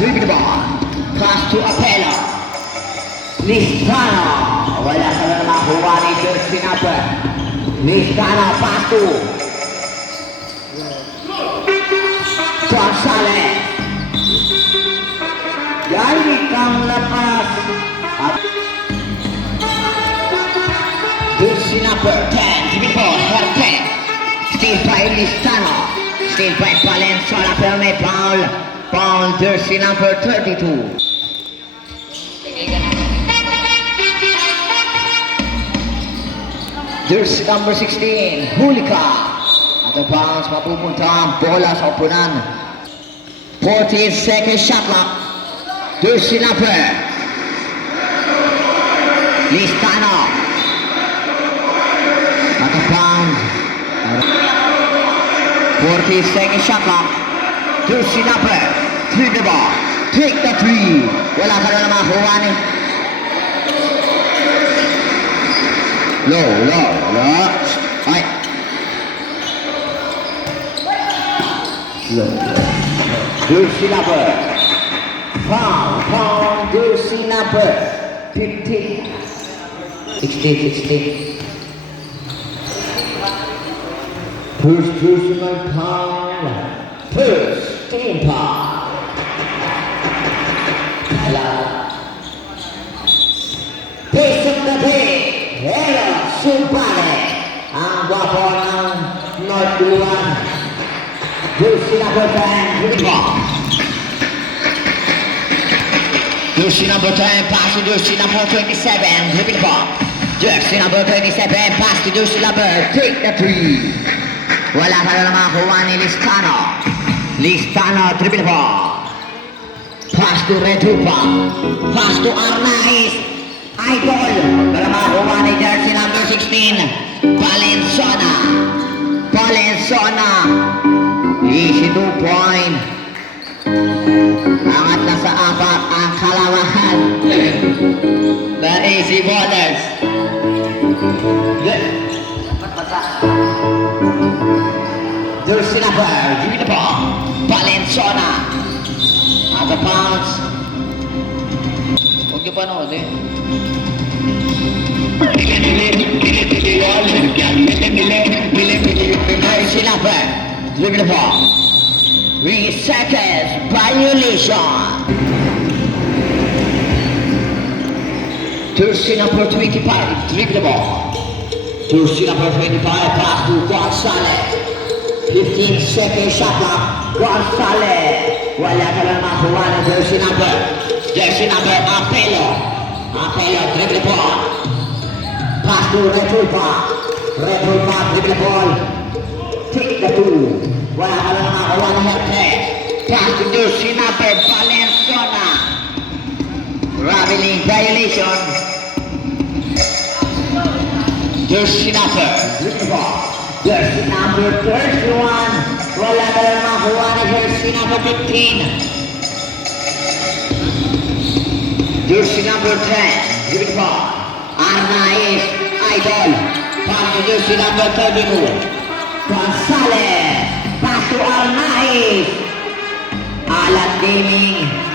Dribble the ball. Pass to Apello. Listano. Wala ka na makuha ni Justin Upper. Listano, pass to Gonzalez. Yari kang lapas. Justin Upper, 10. Dribble the ball, her 10. Still by Listano. Still by Valenzuela, pero may foul. Foul, jersey number 32. Jersey number 16, Hulika. At the bounce, mapupunta ang bola sa upunan. 40-second shot clock. Jersey number Listano. At the bounce. 40-second shot clock. Jersey number, take the ball, take the three. Wala ka na makuha ni. Low. Ay. Low. Jersey number. Pound, jersey number 15. 16. First jersey number pound. First team pound. Pace of the day. Hello, Sumpare. Ang gwapo ng North Luan. Jersey number 10, dribble ball. Jersey number 10, pass to jersey number 27, dribble ball. Jersey number 27, pass to jersey number, take the three. Wala ka na makakuha ni Listano. Listano, dribble ball. Pass to Retupa. Pass to Arnaiz. Idol. Para makakuha ni jersey number 16. Valenzuela. Easy 2 point. Angat na sa 4 ang Kalawahan. The AC Ballers. Jersey number, give it the ball. Valenzuela. Out of bounds. Huwag niyo panood eh. Jersey number, give it the ball. 3 seconds, violation. Jersey number 25, dribble the ball. Jersey number 25, pass to Gonzalez. 15-second shot clock. Gonzalez. Wala ka lang makuha ng jersey number. Jersey number, Apello, dribble the ball. Pass to Retulpa, dribble the ball. Take the two. Wala ka lang makuha ng Herpes. Pass to jersey number, Valenzuela. Raveling violation. Jersey number, dribble the ball. Jersey number 31. Wala ka lang makuha ng jersey number 15. Jersey number 10. Dribble the ball. Arnaiz, Idol. Pass to jersey number 32. Gonzalez. Pass to Arnaiz. Alan Gaming.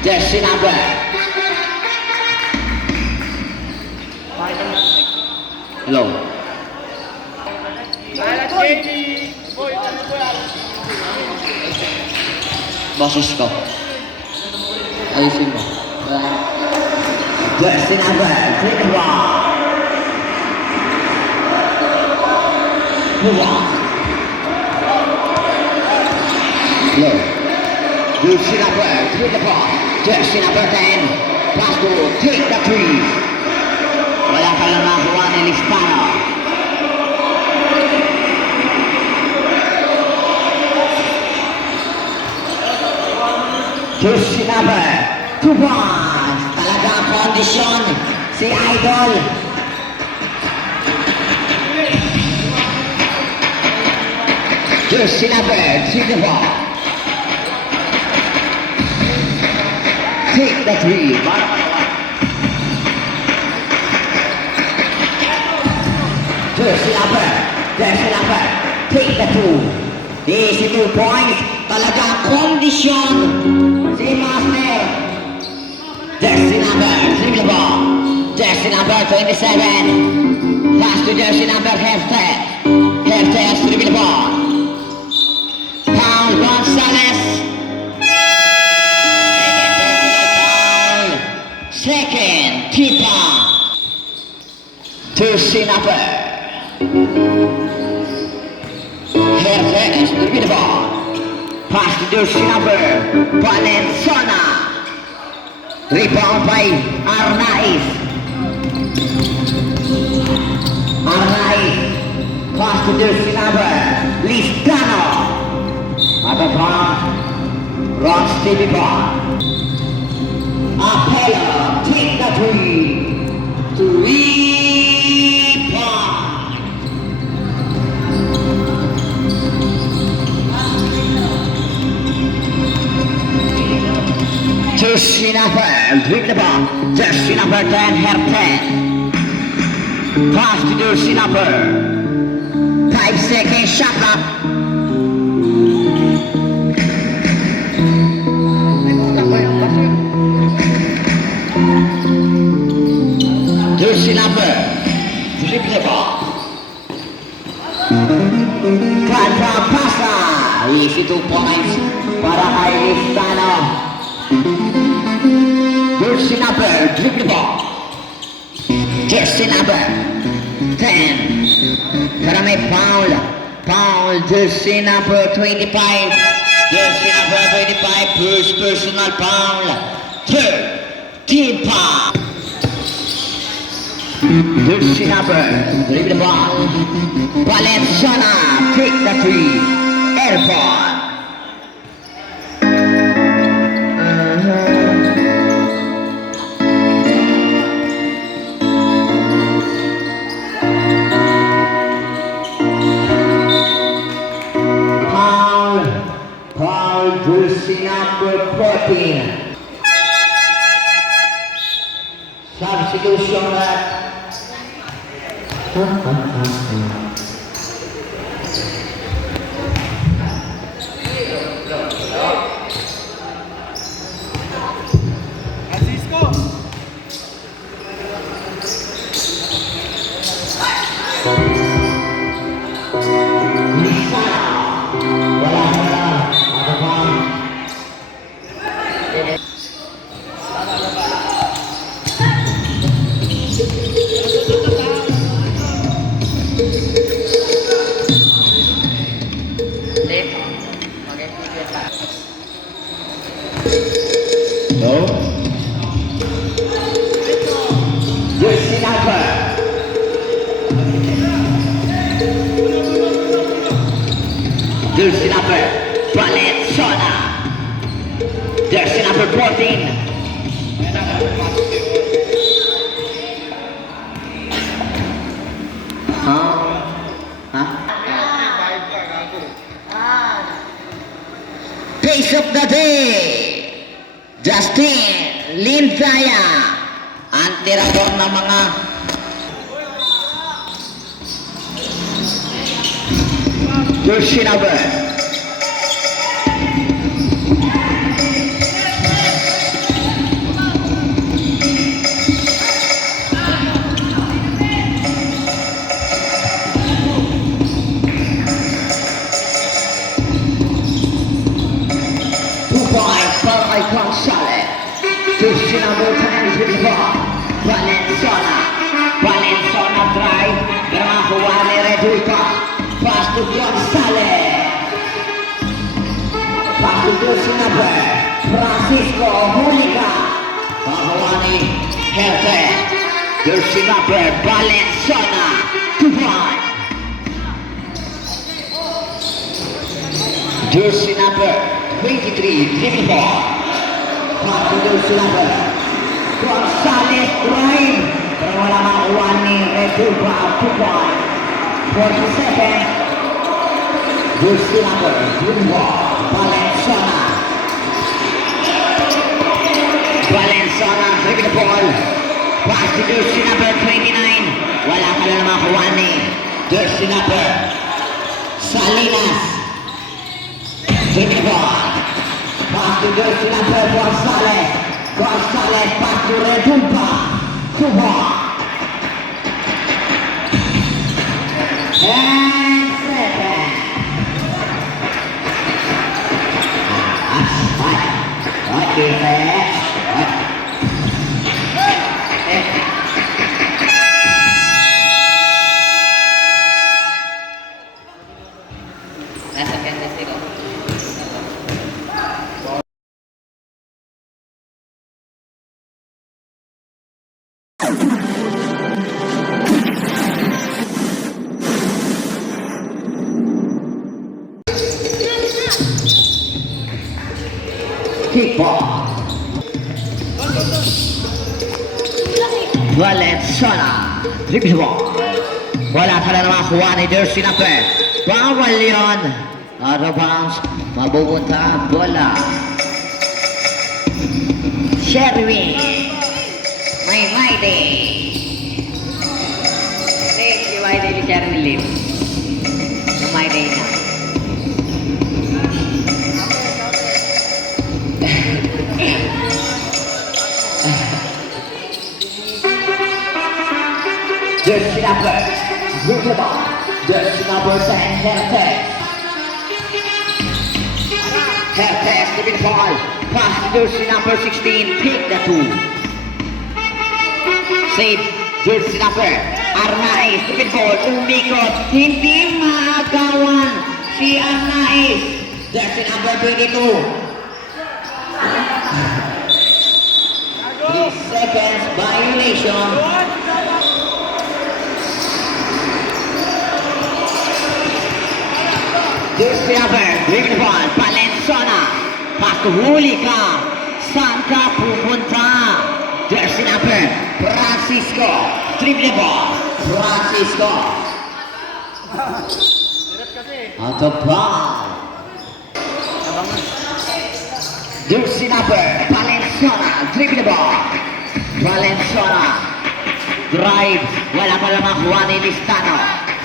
Jersey number. Hello. Boses ko. Ayusin mo. Jersey number 31. Hello. Jersey number 34. Jersey number 10. Pass to take the three. Wala ka lang makuha ni Listano. Jersey number 2 points. Talaga ang kondisyon si Idol. Jersey number 34. Take the three. Jersey number, take the 2. Easy 2 points. Talagang kondisyon si Master. Jersey number, dribble ball. Jersey number 27. Pass to jersey number Hertes. Hertes, dribble ball. Paul Gonzalez. Second, Tipa. Jersey number. Hertes, dribble ball. Pass to jersey number Valenzuela. Rebound by Arnaiz. Pass to jersey number Listano. Out of bounds. Wrong Stevie Ball. Apello, take the 3. 3 point. Jersey number, dribble the ball. Jersey number 10, Hertes. Pass to jersey number 5 seconds, shot clock. Jersey number, dribble the ball. Contra pasa. Easy 2 points para kay Listano. Jersey number, dribble the ball. Jersey number 10. Para may foul. Foul, jersey number 25. Jersey number 25, first personal foul. Third, team foul. Jersey number, dribble the ball. Valenzuela, take the 3. Airport. Jersey number 14. Substitution at jersey number. Jersey number Valenzuela. Jersey number 14. Pace of the day. Justin Linzaya. Ang tirador ng mga jersey number. Gonzalez. Jersey number 10 with the ball. Valenzuela. Valenzuela drive. Pero makuha ni Reduica. Pass to Gonzalez. Pass to jersey number Francisco Hulica. Makuha ni Hertes. Jersey number Valenzuela. 2-1. Jersey number 23, dribble ball. Pass to jersey number Gonzalez drive. Pero wala makuha ni Reduica. 2-1. 47. Jersey number dribble ball. Valenzuela. Valenzuela dribble ball. Pass to jersey number 29. Wala ka na makuha ni jersey number Salinas. Dribble ball. Pass to jersey number Gonzalez. Gonzalez pass to Redulpa. Kuba. And second. Right defense. Nasa Kansas City. Kick ball. Valenzuela. Dribble ball. Wala pa na nakakuha ni jersey number. Bawal yun. Out of bounds. Mabupunta. Bola. Sherwin. May Friday. Si Friday ni Sherwin Lim. Yung Friday na. Jersey number. Dribble ball. Jersey number 10. Hertex. Hertex. Dribble ball. Pass to jersey number 16. Pick the two. Save. Jersey number Arnaiz. Dribble ball. Umikot. Hindi maagawan si Arnaiz. Jersey number 22. 3 seconds violation. Jersey number, dribble ball, Valenzuela. Pass to huli ka. Saan ka pupunta? Jersey number, Francisco. Dribble ball, Francisco. Out of bounds. Jersey number, Valenzuela. Dribble ball. Valenzuela. Drive. Wala pa lang makuha ni Listano.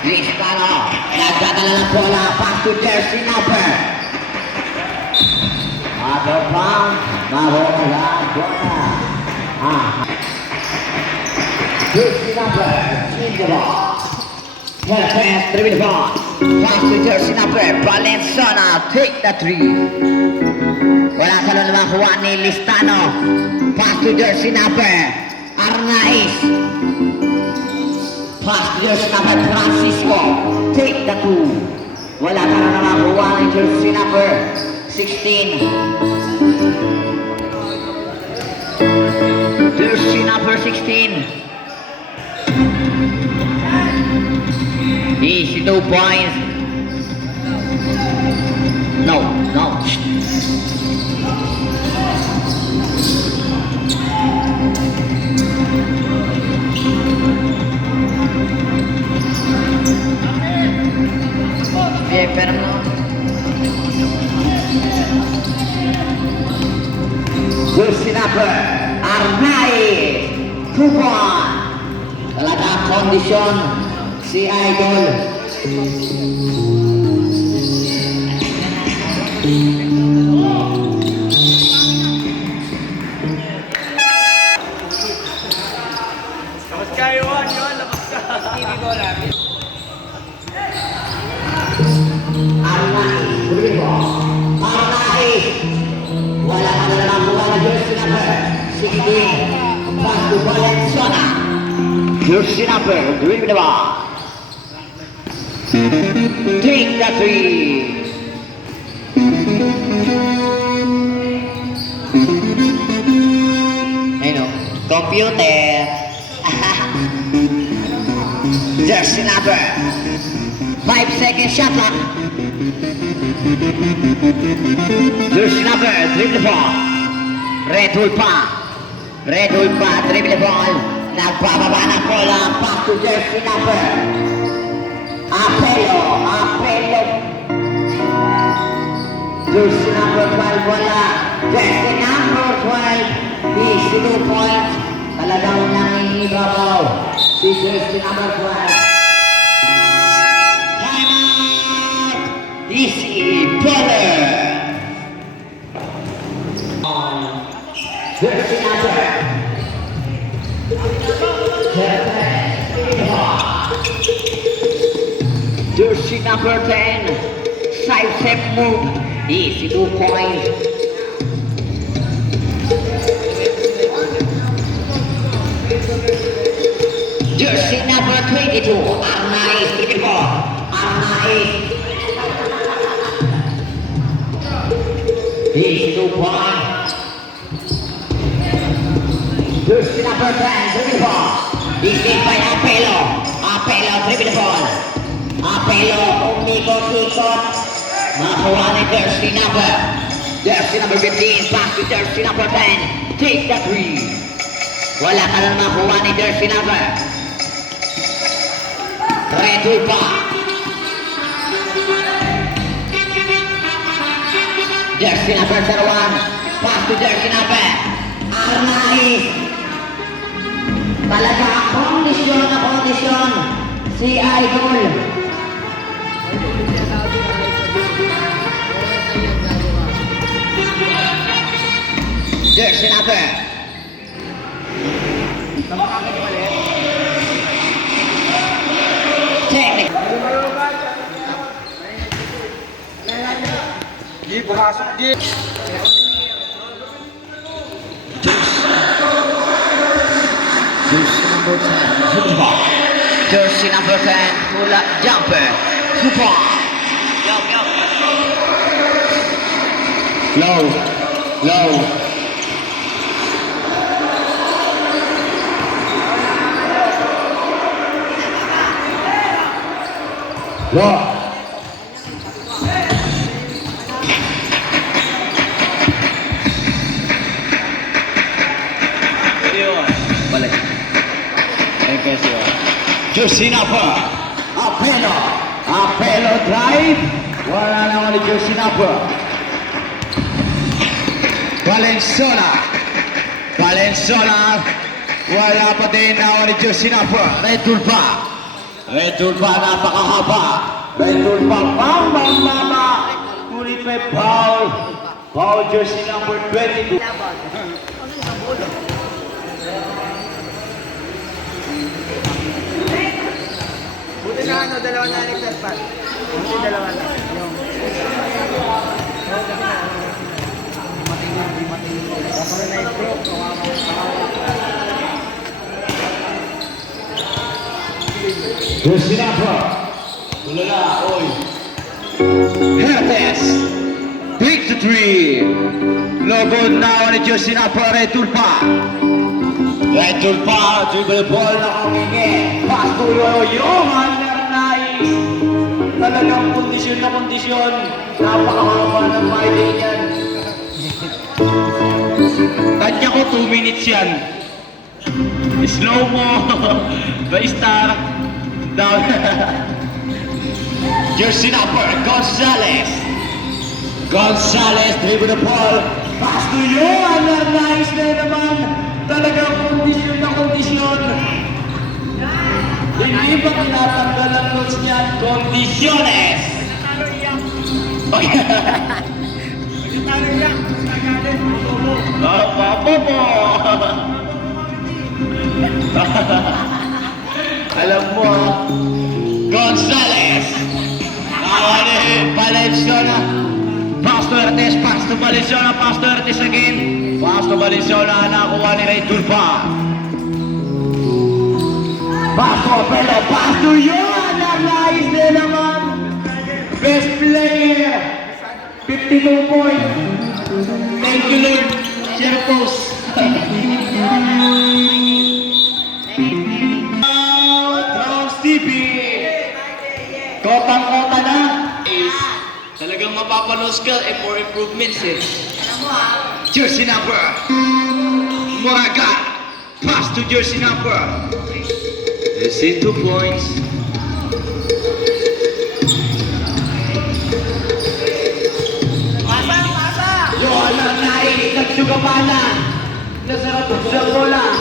Listano. Nagdadala ng bola. Pass to jersey number. Out of bounds. Mawala bola. Jersey number. Dribble ball. Herpes. Dribble ball. Pass to jersey number. Valenzuela. Take the three. Wala ka lang makuha ni Listano. Pass to jersey number Arnaiz. Pass to jersey number Francisco. Take the two. Wala ka lang makuha ni jersey number 16. Jersey number 16. Easy 2 points. No. Pero no. Jersey number Arnaiz. 2 points. Talagang kondisyon si Idol. Labas ka, Iwan! Labas ka! TV ko lang. Arnaiz. Dribble ball. Arnaiz. Wala ka na naman buwan na jersey number 16. Pass to Valenzuela. Jersey number. Dribble ball. Take the three. Ayun o. Computer. Jersey number 5 seconds shot clock. Jersey number dribble ball. Redulpa. Dribble ball. Nagbababa ng bola. Pass to jersey number Apelo. Jersey number 12 wala. Jersey number 12 easy 2 points. Talagang nangingibabaw si jersey number 12. Jersey number 10. Side step move. Easy 2 points. Jersey number 22. Arnaiz. Triple ball. Arnaiz. Easy 2 points. Jersey number 10. Triple ball. Is led by Apelo. Apelo, triple ball. Apelo, umikot-ikot. Makuha ni Jersey number 15. Pass to Jersey number 10. Take the 3. Wala ka lang makuha ni Jersey number. Retul pa. Jersey number 1. Pass to Jersey number Arnaiz. Talaga kondisyon na kondisyon si Idol. Jersey number. Technic. Di, pumasok, Di. Jersey number 10, hula jumper, super. Low, low. Low. Balik. Jersey number. Apelo drive. Wala naman ni Jersey number. Valenzuela. Wala pa din naman ni Jersey number. Retul pa, napakahaba. Retul pa, mama. Ngunit may foul. Foul Jersey number 22. Buti na ano, dalawa na ligtas pa. Buti dalawa na. Jersey number. Tulala, oy. Hertes. Big to 3. Logo now ni Jersey number Retul pa. Dribble ball na kumingi. Pass to Johan Arnaiz. Talagang kondisyon na kondisyon. Napakahaba ng fighting yan. Kanya ko 2 minutes yan. Slow mo. Ba-star. Down. Jersey number Gonzalez dribble the ball. Pass to Johan Arnaiz na naman. Talagang kondisyon na kondisyon. Hindi ba tinatanggal ang coach niyan? Kondisyones! Okay. Papa mo. Alam mo, Gonzalez! Valenzuela! Pass to Valenzuela, pass to Hertes again. Pass to Valenzuela, nakuha ni Retul pa. Pass to Apelo, pass to Johan Arnaiz na naman. Best player. 52 points. Thank you, Lord. Share post. Traus TV. Kotang-kota na. Talagang mapapalos ka for improvements eh. Jersey number. Moraga. Pass to jersey number. Let's see 2 points. Johan Arnaiz nagsugapanan. Nasarap sa bola.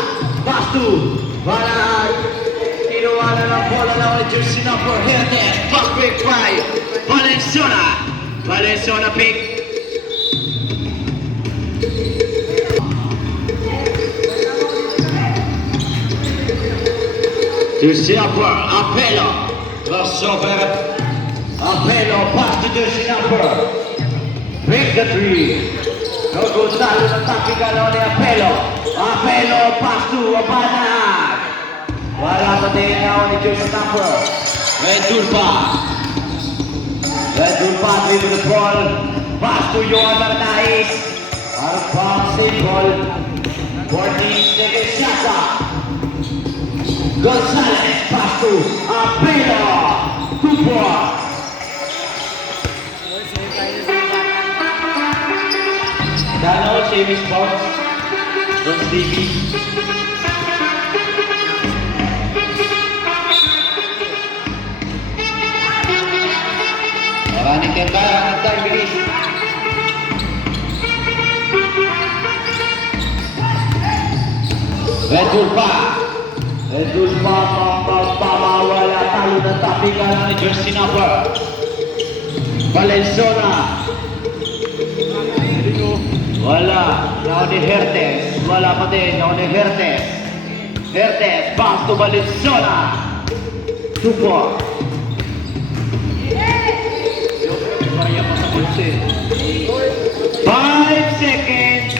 Pass to Balag. Kinuha na ng bola na jersey number. Hertes. Pass break by Valenzuela pick. Jersey number Apelo. Crossover. Apelo pass to jersey number. Break the three. No good talo ng taktika ni Apelo. Apelo pass to Abanag. Wala pa din now ni jersey number. Red Tulpa. Red Tulpa with the ball. Pass to Johan Arnaiz. Out of bounds, same ball. 14 seconds shot clock. Gonzalez pass to Apelo. 2-4. Dano, Jamie Sports, Don Stevie. Maraming kaya ang time bilis. Red Bull pa. Red Bull pa, wala talo ng tapikan ni jersey number. Valenzuela. Wala. Now ni Hertes. Wala pa din. Now ni Hertes. Hertes. Pass to Valenzuela. 2-4. Maria pa sa pulse. 5 seconds.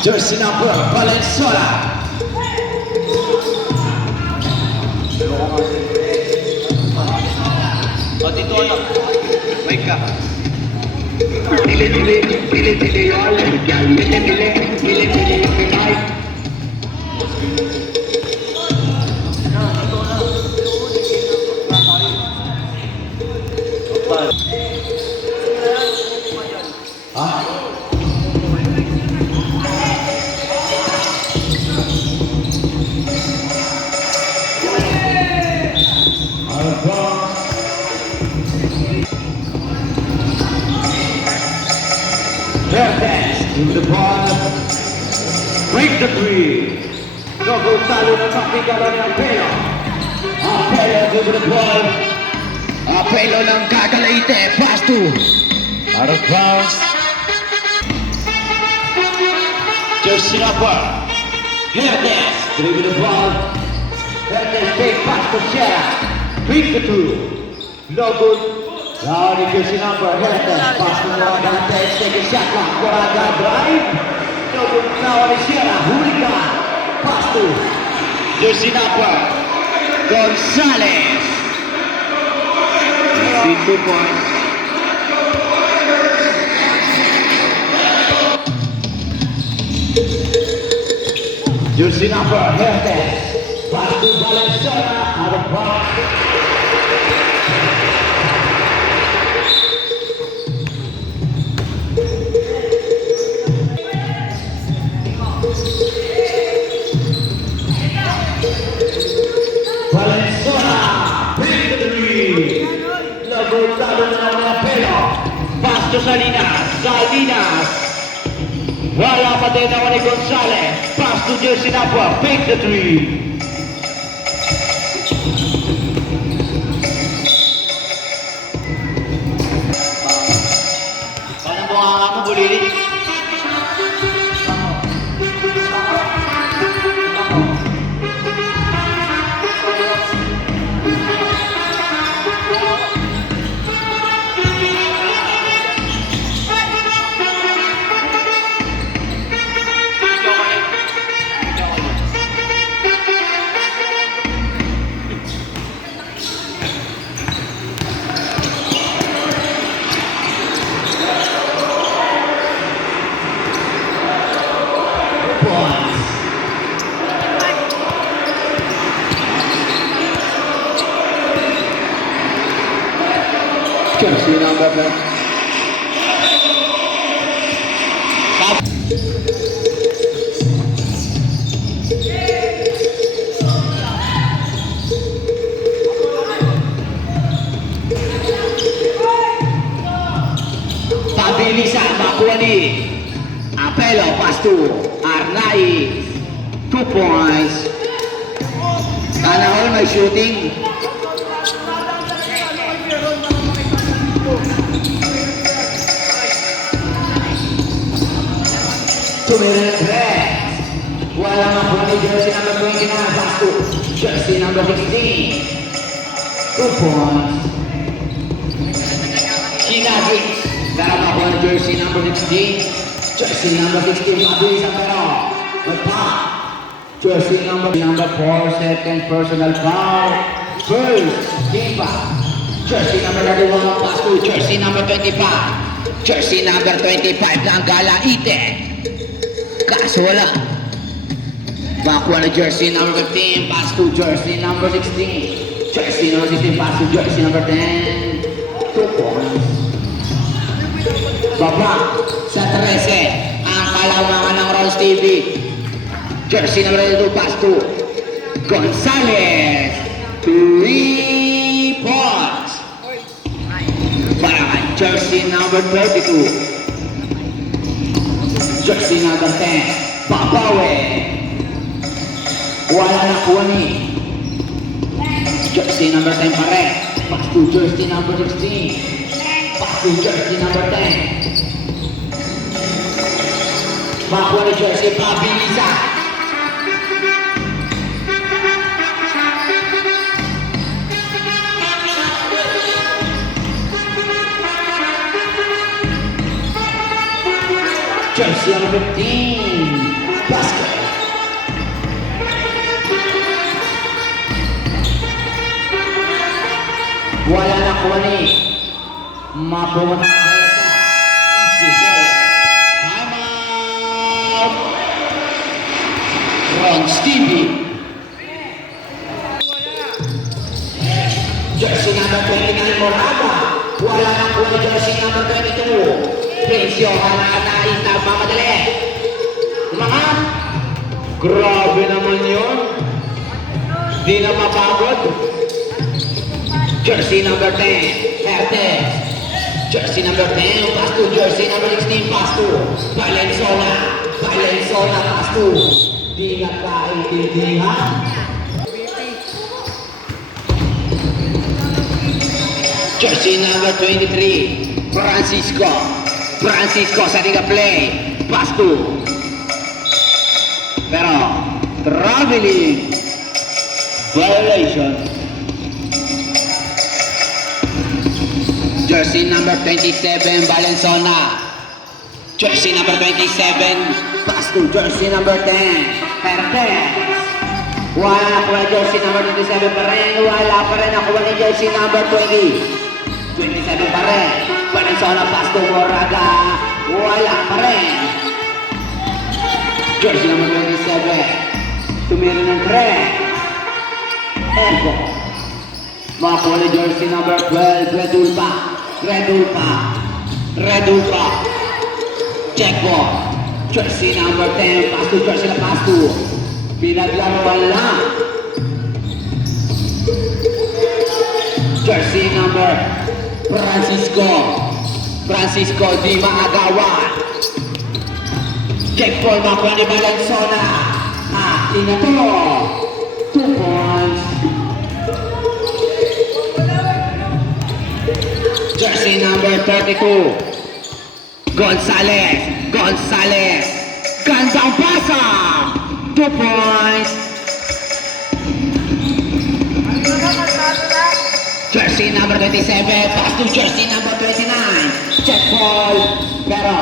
Jersey number Valenzuela. O dito anak, wake ka. Dili yun, dili yung pinay. Hertes to the ball. Break the three. No good talo ng taktikalo ni Apelo. Apelo to the ball. Apelo ng Cagalayte. Pass to. Out of bounds. Jersey number. Hertes to the ball. Hertes big pass to Sierra. Break the two. No good. Now the jersey number, Hertes, pass to Moraga, second shot clock, Moraga drive. No good, now on the Sierra, Hooligan, pass to jersey number, Gonzalez. See 2 points. Jersey number, Hertes, pass to Valenzuela, out of bounds. Valenzuela, break the three. Lagutado na ng Apelo. Pass to Salinas. Wala pa din naman ni Gonzalez. Pass to jersey number, break the three. Paano mo ang ako bulili? Jersey number. makuha ni Apelo, pass to Arnaiz. 2 points. Sana all may shooting. Tumira tres. Wala makuha ni jersey number 29, pass to jersey number 16. 2 points. Kinagin. Pero makuha ni jersey number 16. Jersey number 16, mabilis ang pero. Magpa. Jersey number 4, second personal foul. First, Diva. Jersey number 31, pass to jersey number 25. Jersey number 25 ng Galaite. Kaso wala. Makuha na jersey number 15, pass to jersey number 16. Jersey number 16, pass to jersey number 10. 2 points. Baba sa 13, ang kalamangan ng Rolls TV. Jersey number 2, pass to Gonzalez. 3 points. Para kay jersey number 32. Jersey number 10, Babawe. Wala na kuha ni jersey number 10 pa rin. Pass to jersey number 16. Pass to jersey number 10. Makuha ni jersey Pabilisa. Jersey number 15, basket. Wala na kuha ni mapumunta ng time out. Ron Stevie. Jersey number 29, Morata. Wala na kuha ni jersey number 22. Prince Johan Arnaiz na mamadali. Umangat. Grabe naman yun. Di na mapagod. Jersey number 10, Hertes. Jersey number 10, pass to jersey number 16, pass to Valenzuela. Valenzuela, pass to. Di na kaintindihan. Jersey number 23, Francisco. Francisco sa tiga play. Pass to. Pero, traveling. Violation. Jersey number 27, Valenzuela. Jersey number 27, pass to jersey number 10, Hertes. Wala ko na jersey number 27 pa rin. Wala pa rin ako ni jersey number 20. 27 pa rin. Valenzuela, pass to Moraga. Wala pa rin. Jersey number 27. Tumira ng 3. Echo. Makuha ni jersey number 12. Redulpa. Redulpa. Redulpa. Check ball. Jersey number 10. Pass to jersey na pass to. Pinaglaruan lang. Jersey number Francisco. Francisco di maagawan. Check ball makuha ni Valenzuela. Atin na to. 2 points. Jersey number 32. Gonzalez. Gonzalez. Gandang pasa. 2 points. Jersey number 27, pass to jersey number 29. Check ball, pero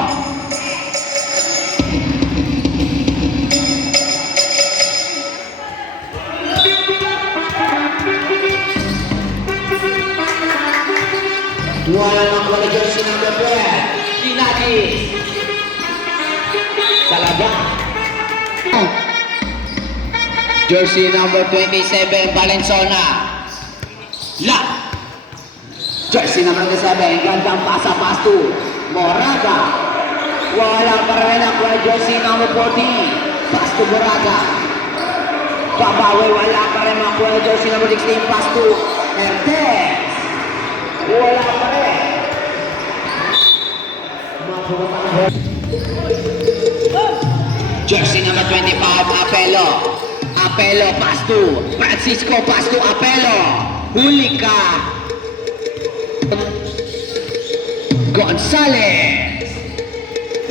wala na ko na jersey number 12. Kinagis. Talaga. Jersey number 27, Valenzuela. La. Jersey number 27, gandang pasa, pass to Moraga. Wala pa rin ako na jersey number 14, pass to Moraga. Babawi, wala pa rin ako na jersey number 16, pass to Hertes. Wala pa rin. Makuha Jersey number 25, Apelo. Apelo, pass to Francisco, pass to Apelo. Huli ka. Gonzalez.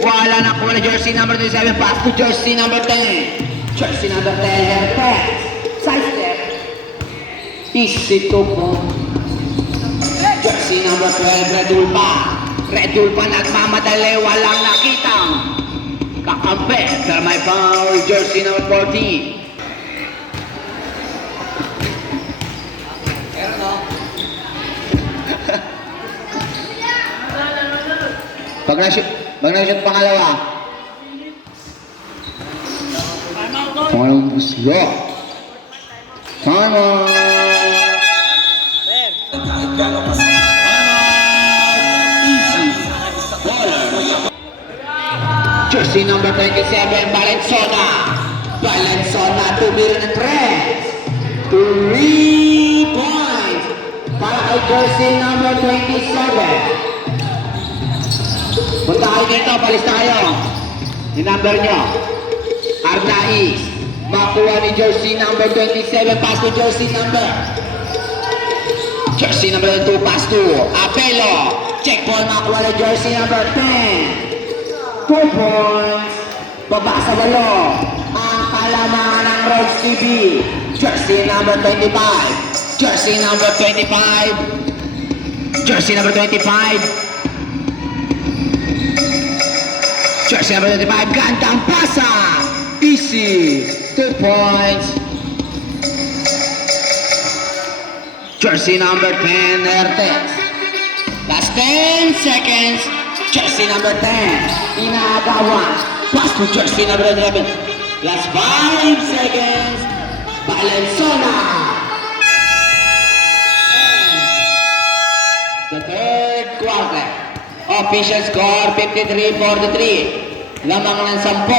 Wala na kung jersey number 27, pass to jersey number 10. Jersey number 10, Herpes. Side step. Easy to po. Jersey number 12, Redulpa. Redulpa nagmamadali, walang nakitang kakampi. Pero may foul, jersey number 14. Pag na-shoot pangalawa. Pangalawang buslo. Time out. Jersey number 27, Valenzuela. Valenzuela, 2 points. Para kay jersey number 27. Punta kayo dito, palis tayo. Yung number nyo. Arnaiz. Makuha ni jersey number 27, pass to jersey number. Jersey number 2, pass to Apelo. Check ball, makuha ni jersey number 10. 2 points. Baba sa walo. Ang kalamangan ng Reds TV. Jersey number 25. Jersey number 25. Jersey number 25. Jersey number 25, gandang pasa! Easy! 2 points. Jersey number 10, Hertes. Last 10 seconds. Jersey number 10, Inagawa. Pass to jersey number 11. Last 5 seconds. Valenzuela. The third quarter. Official score 53-43. Lamang ng 10.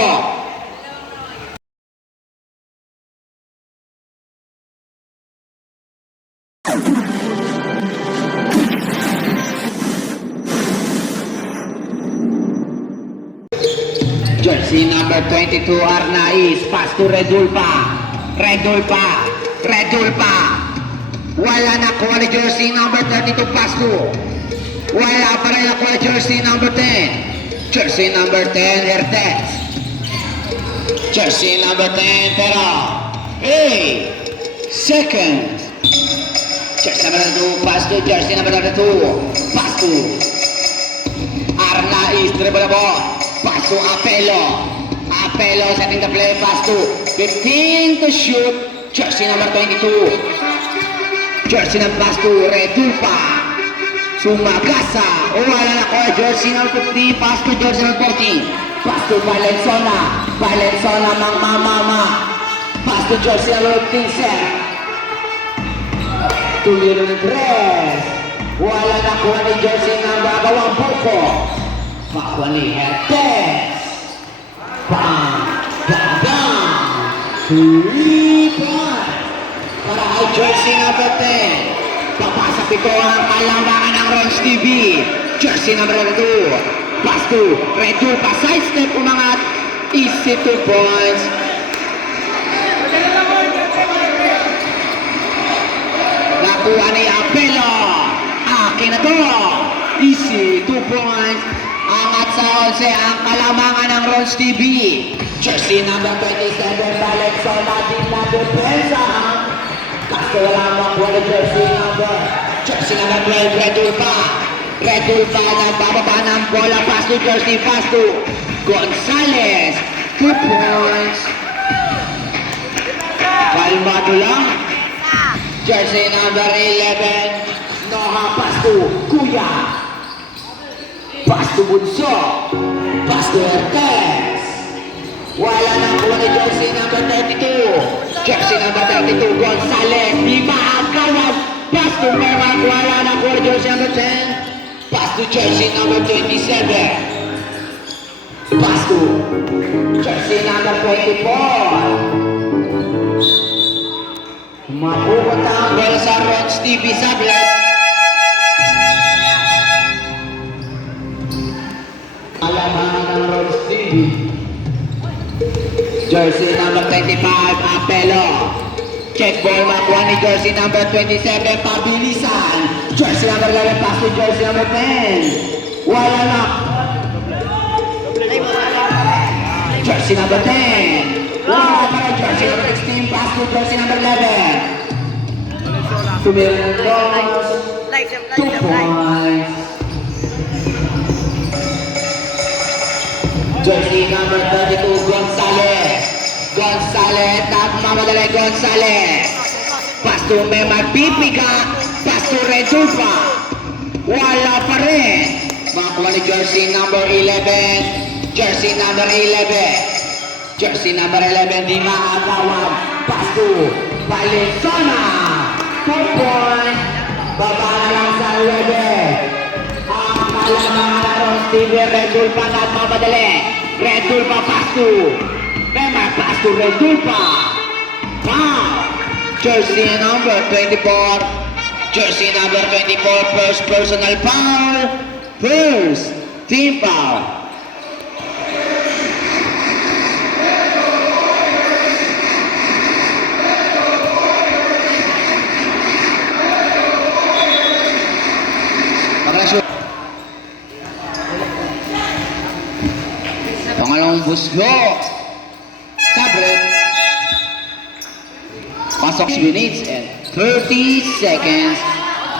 Jersey number 22, Arnaiz. Pass to Redulpa. Redulpa. Redulpa. Wala na kuha ni jersey number 32, pass to. Wala pa rin ako jersey number 10. Jersey number 10, Hertes. Jersey number 10, pero 8 seconds. Jersey number 2, pass to jersey number 2. Pass to Arnaiz, dribble the ball. Pass to Apelo. Apelo setting the play, pass to 15 to shoot. Jersey number 22. Jersey number pass to Redulpa. Sumagasa. Wala na ko jersey number 15. Pass to jersey number 14. Pass to Valenzuela. Valenzuela ng mama. Pass to jersey number 15. Tuloy ng dress. Wala na ko ni jersey number Agawang Buko. Pakuha ni Hertes. Bang! Bang! Bang! 3 points. Para kay jersey number 10. Papasa pito ang kalambangan ng Rons TV. Jersey number 2. Pass to Redulpa. Side step umangat. Easy 2 points. Nakuha ni Apelo. Akin na to. Easy 2 points. Angat sa 11 ang kalamangan ng Rons TV. Jersey number 27. Valenzuela din na depensa. Kaso wala makuha ni jersey number 12, Redulpa. Redulpa nagbababa ng bola, pass to jersey, pass to Gonzalez. 2 points. Kalmado lang. Jersey number 11, Noha, pass to Kuya. Pass to Bunso. Pass to Hertes. Wala na kuha ni jersey number 32. Jersey number 32, Gonzalez. Di maagawan. Pass to Merak. Wala na kuha ni jersey number 10. Pass to jersey number 27. Pass to jersey number 24. Mapupunta ang bola sa Rons TV Sablet. Alaman Jersey number 25, Apelo. Check ball makuha ni jersey number 27, pabilisan. Jersey number 11, pass to jersey number 10. Wala na. Jersey number 10. Wala para jersey number 16, pass to jersey number 11. Sumira ng cross. 2 points. Jersey number 32, Gonzalez. Gonzalez, nagmamadali Gonzalez. Pass to Memar, pipiga. Pass to Redupa. Wala pa rin. Makakuha ni jersey number 11. Jersey number 11. Jersey number 11, di maagawag. Pass to Valenzuela. 2 points. Baba na lang sa 11. Ang kalamangan na ron, Steve Redulpa nagmamadali. Redulpa pass to Memar, pass to Redulpa. Foul. Jersey number 24. Jersey number 24, first personal foul. First team foul. Pangalawang busgo. Sabre. Pasok 6 minutes and 30 seconds.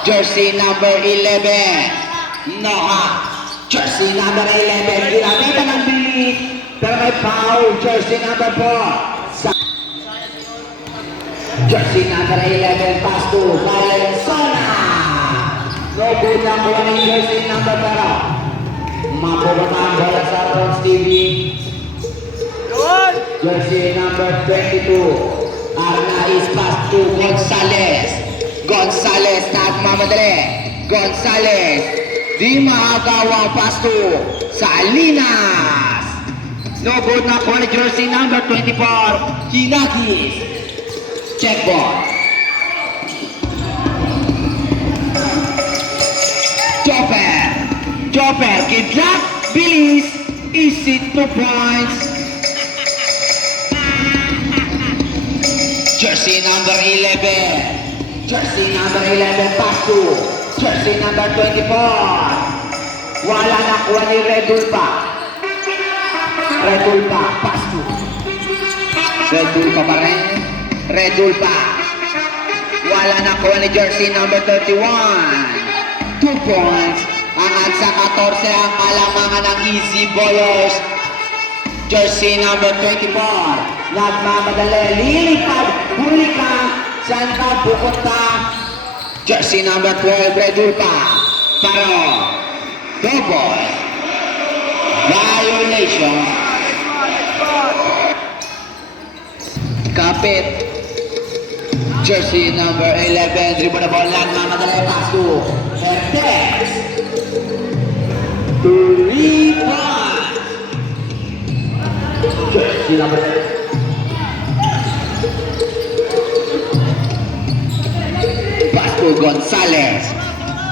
Jersey number 11. Noah. Jersey number 11. Ginamitan ng bilis. Pero may foul. Jersey number 4. Jersey number 11. Pass to Valenzuela. No good na po ng jersey number 4. Mapubata ang bola sa Ron Stevie. Jersey number 22. Arnaiz pass to Gonzalez. Gonzalez nagmamadali. Gonzalez. Di maagaw ang pass to Salinas. No good na po ni jersey number 24. Kinakis. Check ball. Chopper, kidlat, bilis, easy 2 points. Jersey number 11. Jersey number 11, pass to jersey number 24. Wala na kuha ni Redulpa. Redulpa, pass to Redulpa pa rin. Redulpa. Wala na kuha ni jersey number 31. 2 points. Angat sa 14 ang kalamangan ng Easy Ballers. Jersey number 24. Nagmamadali. Lilipad. Huli ka. Saan ka pupunta? Jersey number 12. Redulpa. Pero. Double. Violation. Kapit. Jersey number 11. Dribble na ball. Nagmamadali. Pass to Hertex. 3 points. Jersey number 11. Pass to Gonzalez.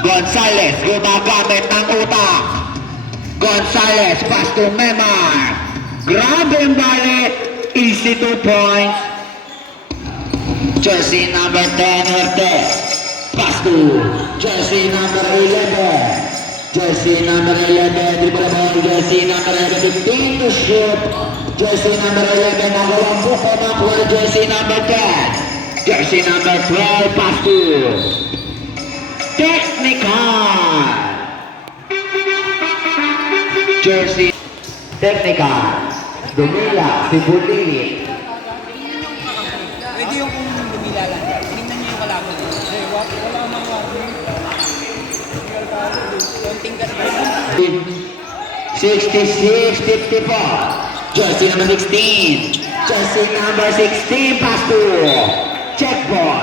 Gonzalez gumagamit ng utak. Gonzalez pass to Memar. Grabe ang bali. Easy 2 points. Jersey number 10 Hertex. Pass to jersey number 11. Jersey number 11, dribble na ball, jersey number 11, 15 to shoot. Jersey number 11, nagawang buko na po, jersey number 10. Jersey number 12, pass to Technical. Jersey Technical. Dumila, si Buli. Pwede yung kung dumila lang. Tingnan niyo yung kalaban. Wala mang warning. Konting gas pa. 66-54. Jersey number 16. Jersey number 16, pass to check ball.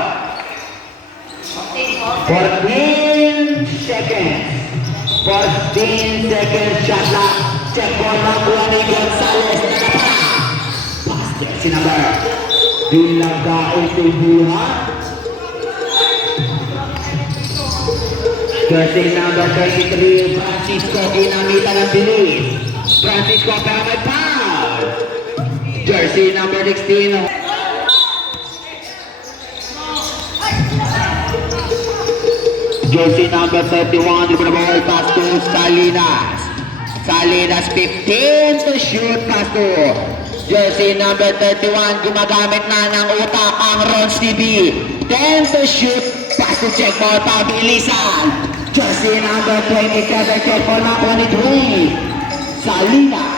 14 seconds. 14 seconds shot clock. Check ball makuha ni Gonzalez. Pass jersey number. Dilaga Utubuhan. Jersey number 33, Francisco ginamitan ng bilis. Francisco pero may pass. Jersey number 16. Jersey number 31, dribble the ball, pass to Salinas. Salinas 15 to shoot, pass to Jersey number 31, gumagamit na ng utak ang Rons TV. 10 to shoot, pass to check ball, pabilisan. Jersey number 27, check ball na 23. Salinas.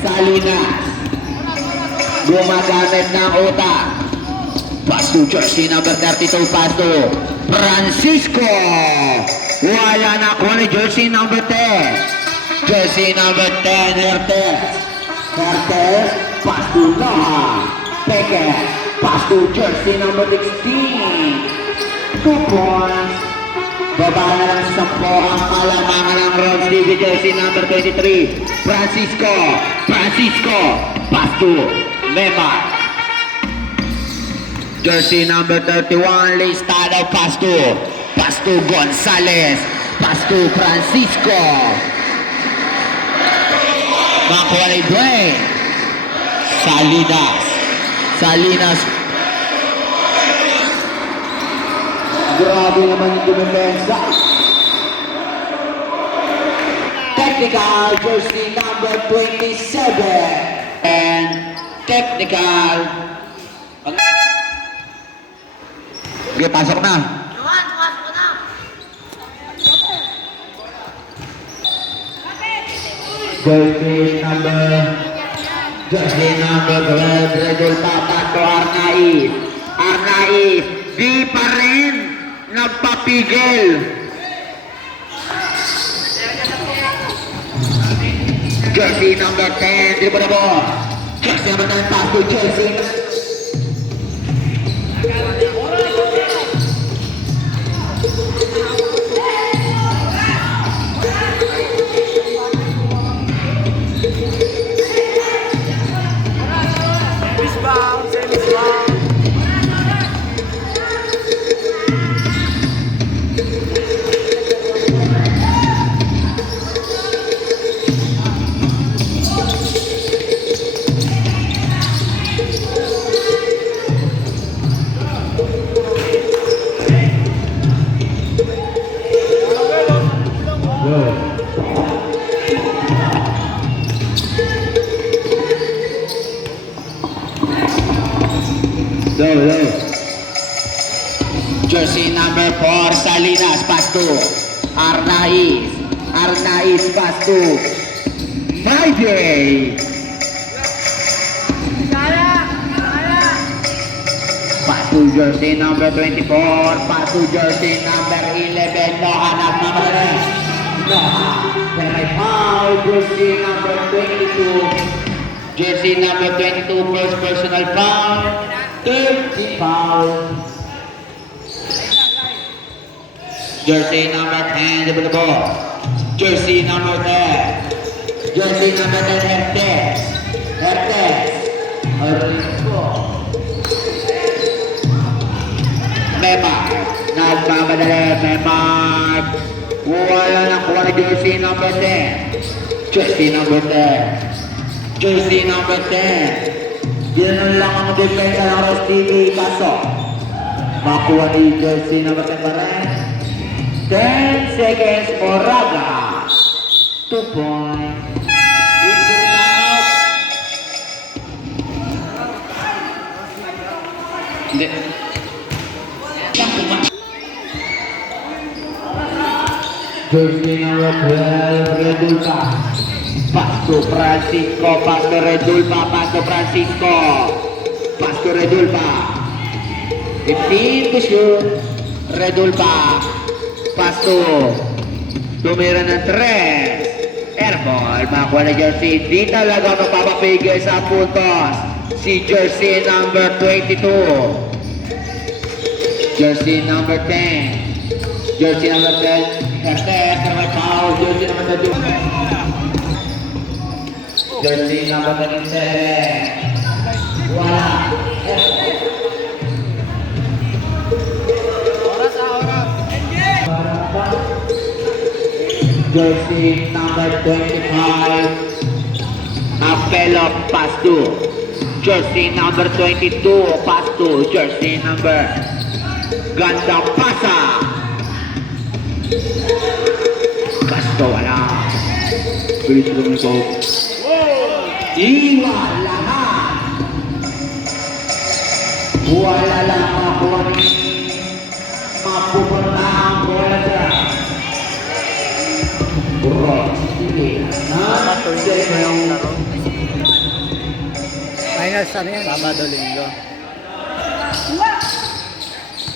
Salinas. Gumagamit ng utak. Pass to jersey number 32, pass to Francisco. Wala na ko ni jersey number 10. Jersey number 10, Hertes. Hertes, pass to Noah. Peke, pass to jersey number 16. 2 points. Baba na lang sa 10 ang kalamangan ng Rons TV, jersey number 23. Francisco. Francisco, pass to Mema. Jersey number 31, Listado, pass to Gonzales, pass to Francisco. Makuha ni Dwayne. Salinas. Salinas. Grabe naman yung dumipensa. Technical, jersey number 27. And technical. Okay, pasok na. Jersey number 12, Redol Papa to Arnaiz. Arnaiz, di pa rin nagpapigil. Jersey number 10, dribble the ball. Jersey number 10, pass to jersey. Jersey number 4, Salinas, pass to Arnaiz. Arnaiz, pass to Friday. Pass to jersey number 24, pass to jersey number 11, Noah nagmamali. Noah, pero may foul, jersey number 22. Jersey number 22, first personal foul, 30 foul. Jersey number 10, dribble the ball. Jersey number 10. Jersey number 10, Hertes. Hertes. Mema. Nagmamadali. Mema. Wala na kuha ni jersey number 10. Jersey number 10. Jersey number 10. Ginanon lang ang depensa ng Rons TV. Kaso, makuha ni jersey number 10 pa rin. 10 seconds for Raga. 2 points. Hindi. Jersey number 12, Redulpa. Pass to Francisco, pass to Redulpa, pass to Francisco. Pass to Redulpa. 15 to shoot. Redulpa. Pass to tumira ng 3. Airball, makuha na jersey. Di talaga mapapapigil sa puntos. Si jersey number 22. Jersey number 10. Jersey number 10. Hertes, may foul. Jersey number 22. Jersey number 27. Wala. Jersey number 25, Apelo pass to Jersey number 22, pass to jersey number Gandang pasa. Basto wala. Bilis lang ito. Iwan lahat. Wala lang makuha ni mapupunta ang bola sa Roy. Sige. Matuloy ko yung laro. Finals ano yan? Sabado, Linggo.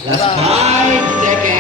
Last 5 seconds.